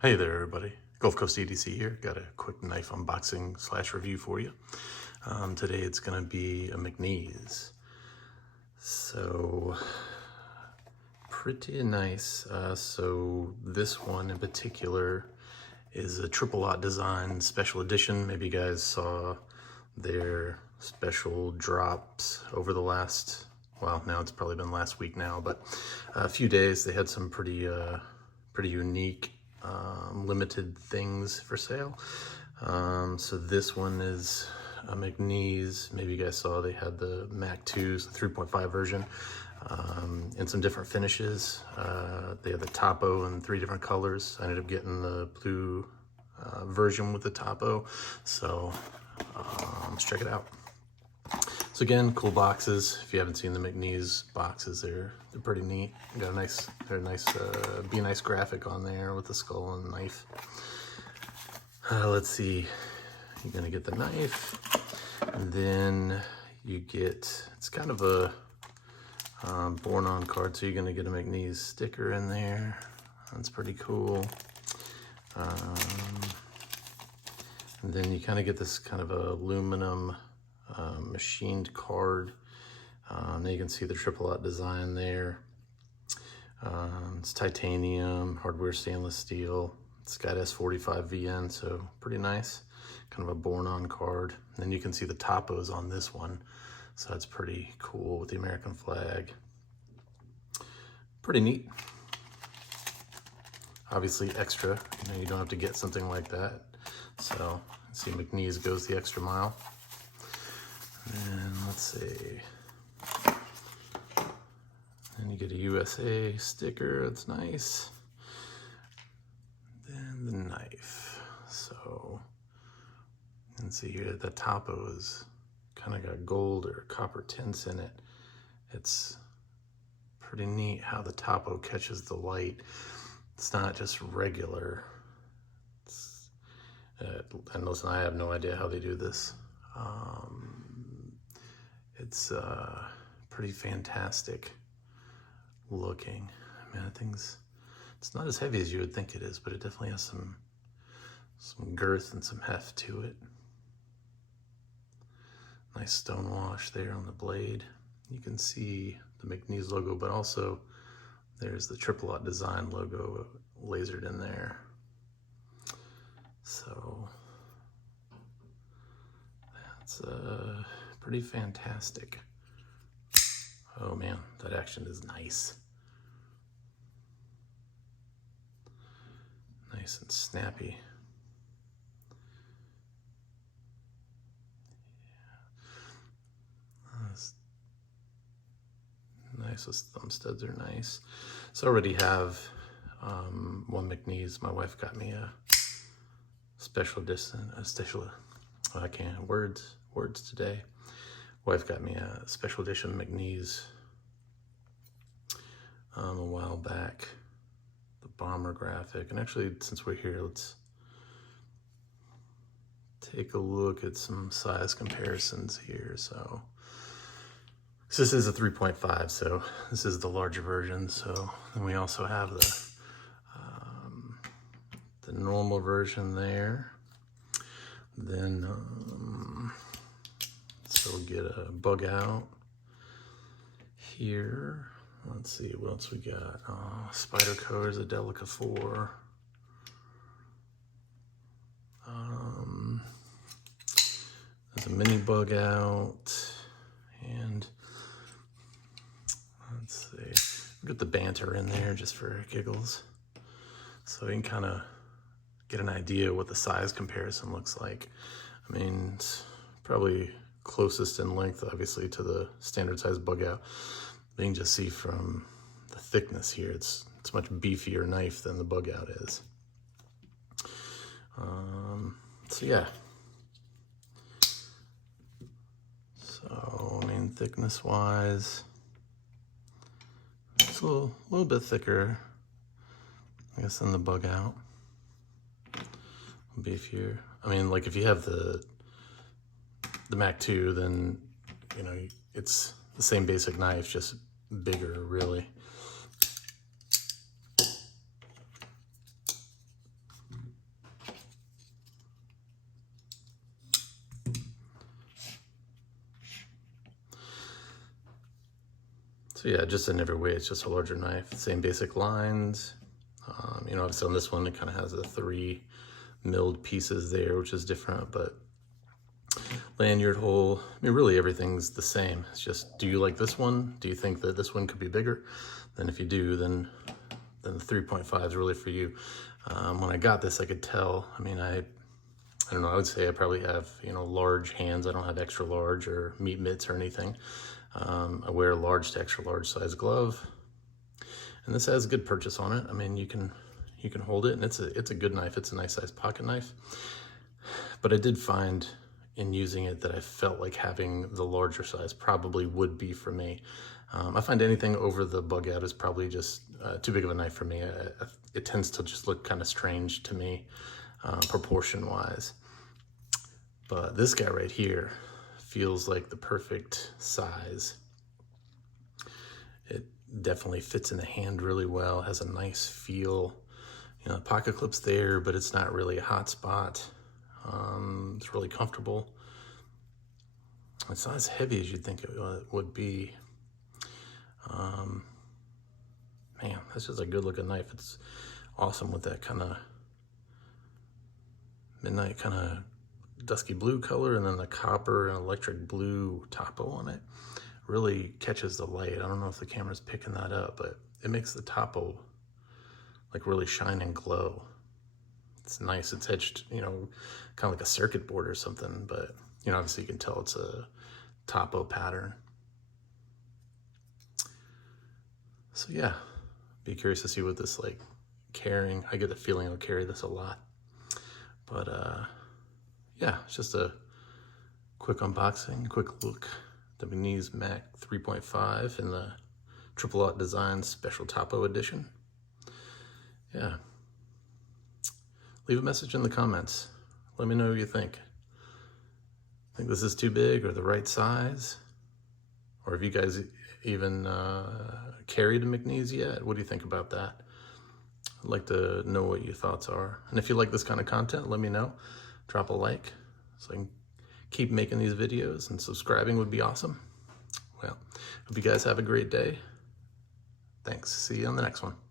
Hey there, everybody. Gulf Coast EDC here. Got a quick knife unboxing slash review for you. Today it's going to be a McNeese. So, pretty nice. So this one in particular is a triple Aught design special edition. Maybe you guys saw their special drops over the last, well, now it's probably been last week now, but a few days they had some pretty unique limited things for sale. So this one is a McNeese. Maybe you guys saw they had the Mac 2s, the 3.5 version, in some different finishes. They had the Topo in 3 different colors. I ended up getting the blue version with the Topo. So let's check it out. So again, cool boxes. If you haven't seen the McNeese boxes, they're pretty neat. Got a nice, be nice graphic on there with the skull and knife. Let's see. You're gonna get the knife, and then you get, it's kind of a born on card, so you're gonna get a McNeese sticker in there. That's pretty cool. And then you kind of get this kind of aluminum machined card. Now you can see the triple Aught design there. It's titanium, hardware stainless steel. It's got S45VN, so pretty nice. Kind of a born-on card. And then you can see the Topos on this one, so that's pretty cool with the American flag. Pretty neat. Obviously extra, you don't have to get something like that. So, see, McNeese goes the extra mile. And let's see. And you get a USA sticker, that's nice. Then the knife. So, you can see here the Topo is kind of got gold or copper tints in it. It's pretty neat how the Topo catches the light. It's not just regular. And listen, I have no idea how they do this. It's pretty fantastic looking. Man, that thing's, it's not as heavy as you would think it is, but it definitely has some girth and some heft to it. Nice stone wash there on the blade. You can see the McNeese logo, but also there's the triple Aught design logo lasered in there. So that's pretty fantastic. Oh man, that action is nice. Nice and snappy. Nice, those thumb studs are nice. So I already have one McNeese. My wife got me a special edition, oh, I can't, words today. Wife got me a special edition McNeese a while back. The bomber graphic. And actually, since we're here, let's take a look at some size comparisons here. So this is a 3.5, so this is the larger version. So then we also have the normal version there. Then so we'll get a bug out here. Let's see what else we got. Spider Colors, a Delica 4. There's a mini bug out, and let's see, we'll get the banter in there just for giggles, so you can kind of get an idea what the size comparison looks like. I mean, it's probably closest in length, obviously, to the standard size bug out. You can just see from the thickness here, it's a much beefier knife than the bug out is. So yeah. So, I mean, thickness wise, it's a little bit thicker, I guess, than the bug out. Beefier. I mean, like if you have the Mac 2, then, you know, it's the same basic knife, just bigger, really. So yeah, just in every way, it's just a larger knife. Same basic lines. You know, obviously on this one, it kind of has the 3 milled pieces there, which is different, but lanyard hole, I mean, really everything's the same. It's just, do you like this one? Do you think that this one could be bigger? Then if you do, then the 3.5 is really for you. When I got this, I could tell, I mean, I don't know, I would say I probably have, you know, large hands. I don't have extra large or meat mitts or anything. I wear a large to extra large size glove. And this has good purchase on it. I mean, you can hold it, and it's a good knife. It's a nice size pocket knife. But I did find in using it that I felt like having the larger size probably would be for me. I find anything over the bug out is probably just too big of a knife for me. It tends to just look kind of strange to me, proportion wise. But this guy right here feels like the perfect size. It definitely fits in the hand really well, has a nice feel. You know, the pocket clip's there, but it's not really a hot spot. It's really comfortable. It's not as heavy as you'd think it would be. Man, that's just a good looking knife. It's awesome with that kind of midnight kind of dusky blue color, and then the copper and electric blue topo on it. Really catches the light. I don't know if the camera's picking that up, but it makes the topo like really shine and glow. It's nice. It's etched, you know, kind of like a circuit board or something, but you know, obviously you can tell it's a topo pattern. So yeah, be curious to see what this like carrying. I get the feeling it'll carry this a lot, but yeah, it's just a quick unboxing, quick look. The McNeese Mac 3.5 in the Triple Aught Design Special Topo Edition. Yeah. Leave a message in the comments. Let me know what you think. Think this is too big or the right size? Or have you guys even carried a McNeese yet? What do you think about that? I'd like to know what your thoughts are. And if you like this kind of content, let me know. Drop a like so I can keep making these videos, and subscribing would be awesome. Well, hope you guys have a great day. Thanks. See you on the next one.